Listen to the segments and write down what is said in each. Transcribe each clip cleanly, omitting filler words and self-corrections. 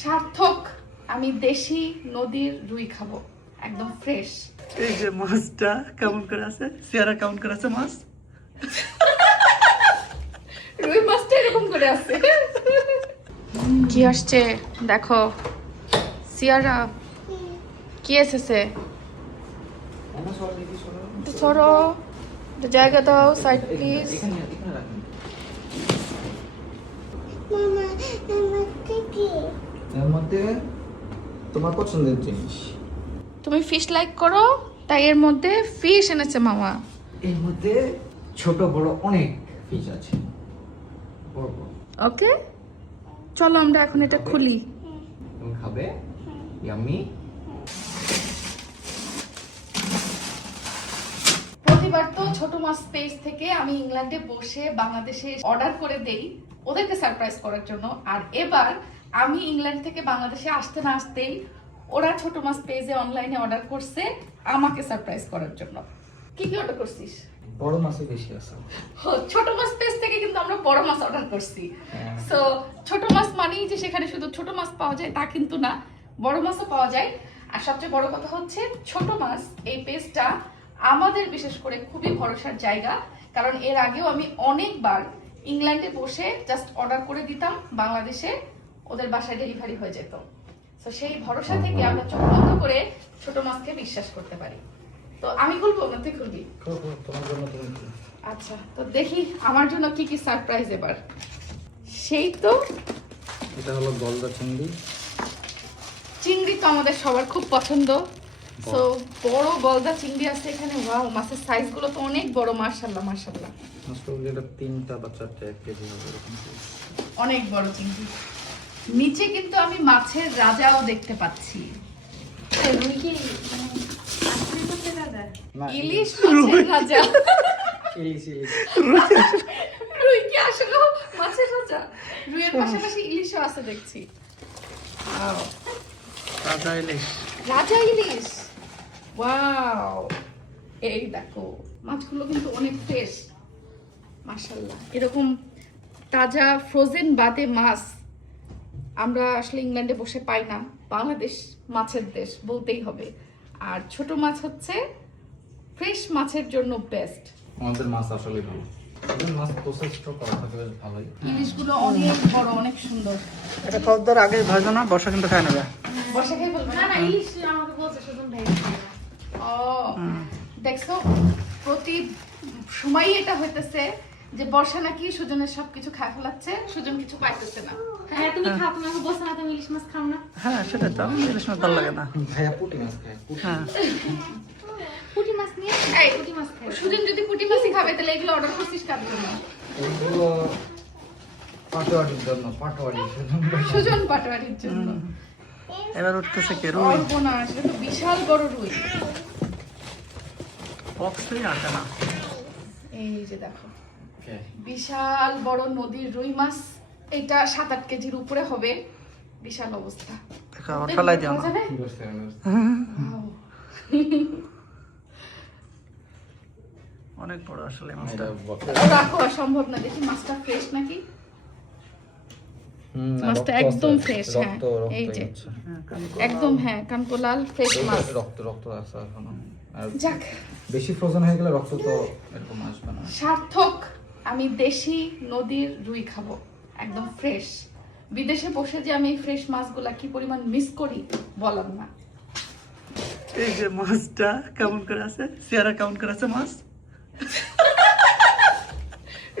সার্থক আমি দেশি নদীর রুই খাবো, একদম ফ্রেশ। এই যে মাছটা কেমন করে আছে, সিয়ারা কেমন করে আছে মাছ? রুই মাছটা এরকম করে আছে। কি আসছে দেখো, সিয়ারা কি এসেছে? সরো, জায়গা দাও, সাইড প্লিজ। এর মধ্যে তোমার পছন্দের জিনিস। তুমি ফিশ লাইক করো, তাই এর মধ্যে ফিশ এনেছে মামা। এর মধ্যে ছোট বড় অনেক ফিশ আছে, বড় বড়। ওকে, চলো আমরা এখন এটা খুলি। তুমি খাবে? ইয়াম্মি। প্রতিবার তো ছোট মাছ পেজ থেকে আমি ইংল্যান্ডে বসে বাংলাদেশে অর্ডার করে দেই ওদেরকে সারপ্রাইজ করার জন্য, আর এবার আমি ইংল্যান্ড থেকে বাংলাদেশে আসতে না আসতেই ওরা ছোট মাছ পেজে অনলাইনে অর্ডার করছে আমাকে সারপ্রাইজ করার জন্য। কি কি অর্ডার করছিস? বড় মাছই বেশি আছে। ছোট মাছ পেজ থেকে কিন্তু আমরা বড় মাছ অর্ডার করছি। সো ছোট মাছ মানেই যে সেখানে শুধু ছোট মাছ পাওয়া যায় তা কিন্তু না, বড় মাছও পাওয়া যায়। আর সবচেয়ে বড় কথা হচ্ছে ছোট মাছ এই পেজটা আমাদের বিশেষ করে খুবই ভরসার জায়গা, কারণ এর আগেও আমি অনেকবার ইংল্যান্ডে বসে জাস্ট অর্ডার করে দিতাম, বাংলাদেশে ওদের বাসায় ডেলিভারি হয়ে যেত। তো সেই ভরসা থেকে আমরা চোখ বন্ধ করে ছোট মাছকে বিশ্বাস করতে পারি। তো আমি খুলবো না তুই খুলবি? তোমার জন্য তুমি। আচ্ছা, তো দেখি আমার জন্য কি কি সারপ্রাইজ এবার। সেই তো এটা হলো গলদা চিংড়ি। চিংড়ি তো আমাদের সবার খুব পছন্দ। সো বড় গলদা চিংড়ি আছে এখানে। ওয়াও, মাছের সাইজ গুলো তো অনেক বড়, মাশাআল্লাহ মাশাআল্লাহ। এটা 3টা বা 4টা 1 কেজি হবে এরকম। অনেক বড় চিংড়ি। নিচে কিন্তু আমি মাছের রাজাও দেখতে পাচ্ছি। ইলিশ মাছের রাজা। ইলিশ ইলিশ। রুই কি আসলে মাছের রাজা? রুইয়ের পাশাপাশি ইলিশও আছে দেখছি। ওয়াও, রাজা ইলিশ। রাজা ইলিশ। ওয়াও, এই দেখো মাছগুলো কিন্তু অনেক ফ্রেশ মাশাআল্লাহ। এরকম তাজা ফ্রোজেন বাদে মাছ আমরা আসলে ইংল্যান্ডে বসে পাই না। বাংলাদেশ মাছের দেশ বলতেই হবে। আর ছোট মাছ হচ্ছে ফ্রেশ মাছের জন্য বেস্ট। আমাদের মাছ আসলে ভালো। আমাদের মাছ প্রসেসটা করা থাকে বেশ ভালোই। ইলিশগুলো অনেক বড়, অনেক সুন্দর। এটা কতদূর আগে ভাজো না, বর্ষা কিন্তু খায় নেবে। বর্ষা খেয়ে বলবে না না, ইলিশ আমাকে বলছে সুজন ভাই। ও দেখছো, প্রতি সময় এটা হইতেছে যে বর্ষা নাকি সুজনের সবকিছু খায় ফেলাচ্ছে, সুজন কিছু পাইতেছে না। হ্যাঁ তুমি খাও, তুমি আমাকে বলছো না তুমি ইলিশ মাছ খাও না। হ্যাঁ সেটা তো, আমার ইলিশ মাছ ভালো লাগে না। ভাইয়া পুঁটি মাছ খায়। হ্যাঁ পুঁটি মাছ নিয়ে এই পুঁটি মাছ খাই। সুজন যদি পুঁটি মাছই খাবে তাহলে এগুলো অর্ডার করছিস কার জন্য? এগুলো পাটোয়ারির জন্য, পাটোয়ারির জন্য। সুজন পাটোয়ারির জন্য। এবার উঠতেছে কে? রুই। সর্বনাশ, এটা তো বিশাল বড় রুই। বক্সই আটে না। এই যে দেখো Okay. বিশাল বড় নদীর রুই মাছ। এটা 7-8 কেজির উপরে হবে। বিশাল অবস্থা। দেখো আবার ফেলাই দিও না। যাবে? বুঝতে পারলাম। Wow. অনেক বড় আসলে মাছটা। রাখো, আর সম্ভব না। দেখি মাছটা ফ্রেশ নাকি। মাছটা রক্ত একদম আছে, ফ্রেশ। হ্যাঁ রক্ত রক্ত এই যে হচ্ছে। একদম, হ্যাঁ কানকোলাল ফ্রেশ মাছ। রক্ত রক্ত আছে এখনো। আর যাক, বেশি ফ্রোজেন হয়ে গেলে রক্ত তো এরকম আসবে না। সার্থক আমি দেশি নদীর রুই খাবো, একদম ফ্রেশ। বিদেশে বসে যে আমি ফ্রেশ মাছগুলা কি পরিমাণ মিস করি বলার না। এই যে মাছটা কেমন করে আছে, সিয়ারা কেমন করে আছে মাছ?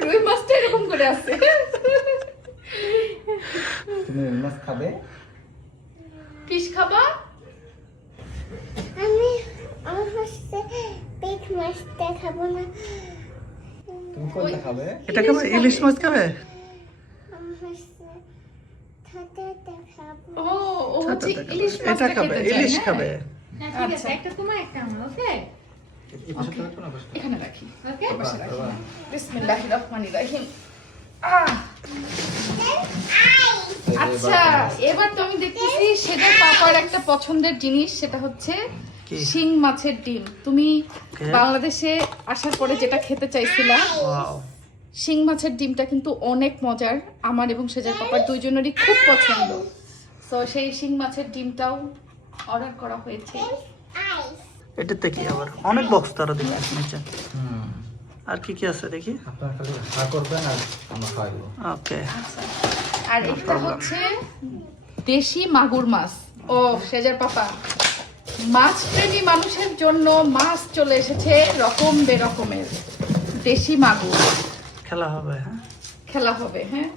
রুই মাছটা এরকম করে আছে। তুমি রুই মাছ খাবে? ফিশ খাবা? আমি হচ্ছে পেট মাছটা খাবো না। তুমি কোনটা খাবে? এটা খাবে? ইলিশ মাছ খাবে? আমি হচ্ছে ছোটটা খাবো। ও ও হচ্ছে ছোটটা খাবে। ইলিশ এটা মাছটা খাবে, খেতে চায়, ইলিশ হ্যাঁ? খাবে। হ্যাঁ ঠিক আছে, আচ্ছা। একটা তোমার একটা আমার, ওকে এই পাশে রাখো না, পাশে। এখানে রাখি। ওকে এই পাশে রাখি। বাবা। বিসমিল্লাহির রহমানির রহিম। আচ্ছা, এবার তো আমি দেখতেছি সেটা পাপার একটা পছন্দের জিনিস, সেটা হচ্ছে কি? শিং মাছের ডিম। তুমি Okay. বাংলাদেশে আসার পরে যেটা খেতে চাইছিলা, ওয়াও, শিং মাছের ডিমটা কিন্তু অনেক মজার। আমার এবং সেজার পাপার দুইজনেরই খুব পছন্দ। সো সেই শিং মাছের ডিমটাও অর্ডার করা হয়েছে। Ice. এটাতে কি আবার অনেক বক্স তারা দেখি নিচে। আর কি কি আছে দেখি। আপনারা খালি হা করবেন আর আমরা খাই দেবো। ওকে, আচ্ছা, আর এটা হচ্ছে দেশি মাগুর মাছ। ও সেজার পাপা, মাছ প্রেমী মানুষের জন্য মাছ চলে এসেছে রকম বেরকমের। দেশি মাগুর খেলা হবে। হ্যাঁ, খেলা হবে। হ্যাঁ,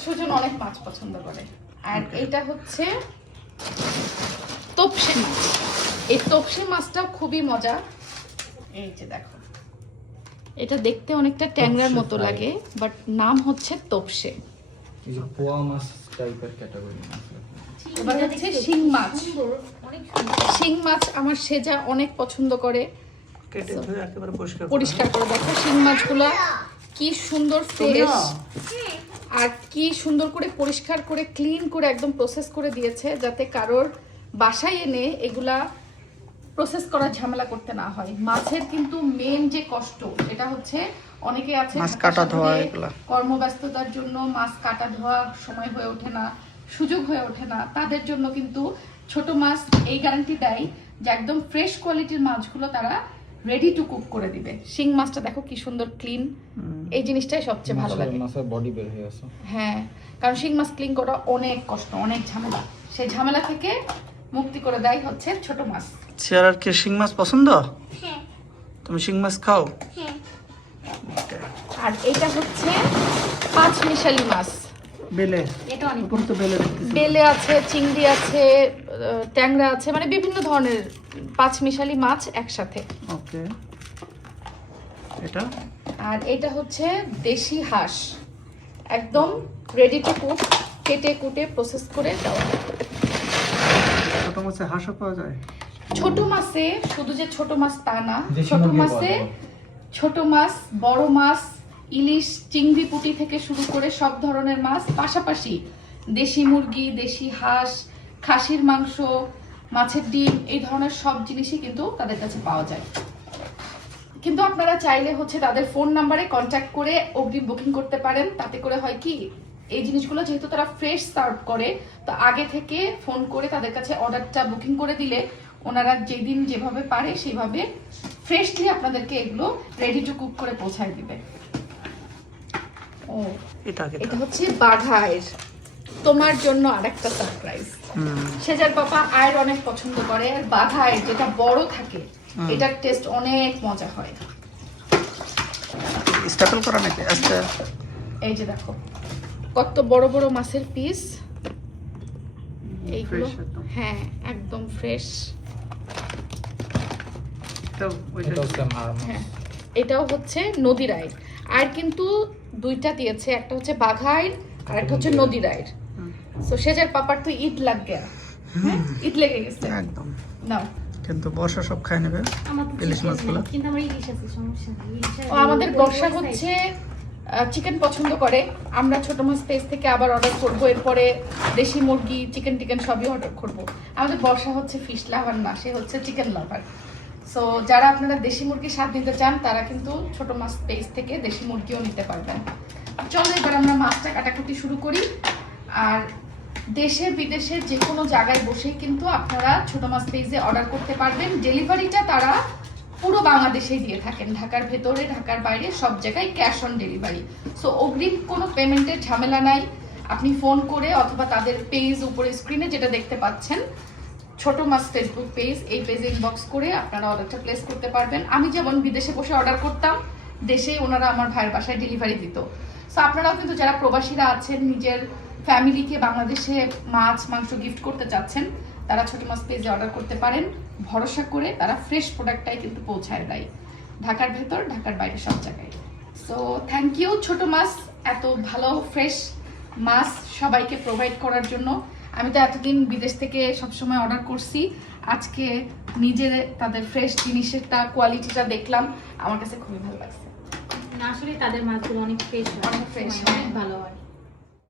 সুজন অনেক মাছ পছন্দ করে। আর এটা হচ্ছে তপসে মাছ। এই তপসে মাছটাও খুবই মজা। এই যে দেখো, এটা দেখতে অনেকটা ট্যাংরার মতো লাগে, বাট নাম হচ্ছে তপসে। এই যে পোয়া মাছ টাইপের ক্যাটাগরি মাছ। এবার হচ্ছে শিং মাছ। অনেক সুন্দর। শিং মাছ আমার সেজা অনেক পছন্দ করে, কেটে ধুয়ে একেবারে পরিষ্কার পরিষ্কার করে। দেখো শিং মাছগুলো কি সুন্দর ফ্রেশ, আর কি সুন্দর করে পরিষ্কার করে ক্লিন করে একদম প্রসেস করে দিয়েছে, যাতে কারোর বাসায় এনে এগুলা প্রসেস করার ঝামেলা করতে না হয়। মাছের কিন্তু মেন যে কষ্ট সেটা হচ্ছে, অনেকে আছে মাছ ঢাকা কাটা ধোয়া শহরে এগুলা। কর্মব্যস্ততার জন্য মাছ কাটা ধোয়া সময় হয়ে ওঠে না, সুযোগ হয়ে ওঠে না। তাদের জন্য কিন্তু ছোট মাছ এই গ্যারান্টি দেয় যে একদম ফ্রেশ কোয়ালিটির মাছগুলো তারা রেডি টু কুক করে দিবে। শিং মাছটা দেখো কি সুন্দর ক্লিন, এই জিনিসটাই সবচেয়ে ভালো লাগে। মাছের বডি বের হয়ে আছে। হ্যাঁ, কারণ শিং মাছ ক্লিন করা অনেক কষ্ট, অনেক ঝামেলা। সেই ঝামেলা থেকে মুক্তি করে দেয় হচ্ছে ছোট মাছ। চেয়ারার কি শিং মাছ পছন্দ? হ্যাঁ, তুমি শিং মাছ খাও? হ্যাঁ। আর এটা হচ্ছে পাঁচ মিশালি মাছ। বেলে, এটা অনেক উপরে তো বেলে দেখতেছি। বেলে আছে, চিংড়ি আছে, ট্যাংরা আছে, মানে বিভিন্ন ধরনের পাঁচ মিশালি মাছ একসাথে। ওকে, এটা আর এটা হচ্ছে দেশি হাঁস, একদম রেডি টু কুক, কেটে কুটে প্রসেস করে দেওয়া। ছোট মাছে হাঁসও পাওয়া যায়? ছোট মাছে শুধু যে ছোট মাছ তা না, দেশি ছোট মুরগি মাছে পাওয়া যায়। ছোট মাছ, বড় মাছ, ইলিশ, চিংড়ি পুঁটি থেকে শুরু করে সব ধরনের মাছ, পাশাপাশি দেশি মুরগি, দেশি হাঁস, খাসির মাংস, মাছের ডিম, এই ধরনের সব জিনিসই কিন্তু তাদের কাছে পাওয়া যায়। কিন্তু আপনারা চাইলে হচ্ছে তাদের ফোন নাম্বারে কন্ট্যাক্ট করে অগ্রিম বুকিং করতে পারেন। তাতে করে হয় কি, এই জিনিসগুলো যেহেতু তারা ফ্রেশ সার্ভ করে, তো আগে থেকে ফোন করে তাদের কাছে অর্ডারটা বুকিং করে দিলে ওনারা যেদিন যেভাবে পারে সেভাবে ফ্রেশলি আপনাদেরকে এগুলো রেডি টু কুক করে পৌঁছায় দিবে। ও, এটা এটা হচ্ছে বাঘায়ের। তোমার জন্য আরেকটা সারপ্রাইজ। সেজার পাপা আয়ের অনেক পছন্দ করে, আর বাঘায়ের যেটা বড় থাকে এটার টেস্ট অনেক মজা হয়। স্টাপল করা নাকি? আচ্ছা, এই যে দেখো কত বড় বড় মাছের পিস এইগুলো। Fresh একদম। হ্যাঁ, একদম ফ্রেশ। এটাও ওইটা। এটা হচ্ছে আর হ্যাঁ, এটাও হচ্ছে নদীর আইর। আর কিন্তু দুইটা দিয়েছে, একটা হচ্ছে বাঘা আইর আর একটা হচ্ছে নদীর আইর। সো সেজার পাপার তো ঈদ লাগ গেয়া, হ্যাঁ ঈদ লেগে গেছে একদম। নাও। কিন্তু বর্ষা সব খাই নেবে আমার তো ইলিশ chicken মাছগুলো। নাই, কিন্তু আমার ইলিশ আছে, সমস্যা নেই। ইলিশের ও আমাদের ওই বর্ষা side- হচ্ছে চিকেন পছন্দ করে। আমরা ছোট মাছ পেজ থেকে আবার অর্ডার করব, এরপরে দেশি মুরগি, চিকেন টিকেন সবই অর্ডার করব। আমাদের বর্ষা হচ্ছে ফিশ লাভার না, সে হচ্ছে চিকেন লাভার। সো যারা আপনারা দেশি মুরগি স্বাদ নিতে চান তারা কিন্তু ছোট মাছ পেজ থেকে দেশি মুরগিও নিতে পারবেন। চলো এবার আমরা মাছটা কাটাকুটি শুরু করি। আর দেশে বিদেশে যে কোনো জায়গায় বসেই কিন্তু আপনারা ছোট মাছ পেজে অর্ডার করতে পারবেন। ডেলিভারিটা তারা পুরো বাংলাদেশেই দিয়ে থাকেন, ঢাকার ভেতরে, ঢাকার বাইরে, সব জায়গায় ক্যাশ অন ডেলিভারি। সো অগ্রিম কোনো পেমেন্টের ঝামেলা নাই। আপনি ফোন করে অথবা তাদের পেজ উপরে স্ক্রিনে যেটা দেখতে পাচ্ছেন, ছোট মাছ ফেসবুক পেজ, এই পেজে ইনবক্স করে আপনারা অর্ডারটা প্লেস করতে পারবেন। আমি যেমন বিদেশে বসে অর্ডার করতাম, দেশেই ওনারা আমার ভাইয়ের বাসায় ডেলিভারি দিত। সো আপনারাও কিন্তু যারা প্রবাসীরা আছেন, নিজের ফ্যামিলিকে বাংলাদেশে মাছ মাংস গিফট করতে চাচ্ছেন, তারা ছোট মাছ পেজে অর্ডার করতে পারেন। ভরসা করে তারা ফ্রেশ প্রোডাক্টটাই কিন্তু পৌঁছায় দেয় ঢাকার ভেতর, ঢাকার বাইরে, সব জায়গায়। সো থ্যাংক ইউ ছোট মাছ এত ভালো ফ্রেশ মাছ সবাইকে প্রোভাইড করার জন্য। আমি তো এতদিন বিদেশ থেকে সবসময় অর্ডার করছি, আজকে নিজের তাদের ফ্রেশ জিনিসেরটা কোয়ালিটিটা দেখলাম, আমার কাছে খুবই ভালো লাগছে। না, আসলে তাদের মাছগুলো অনেক ফ্রেশ, অনেক fresh, অনেক ভালো হয়।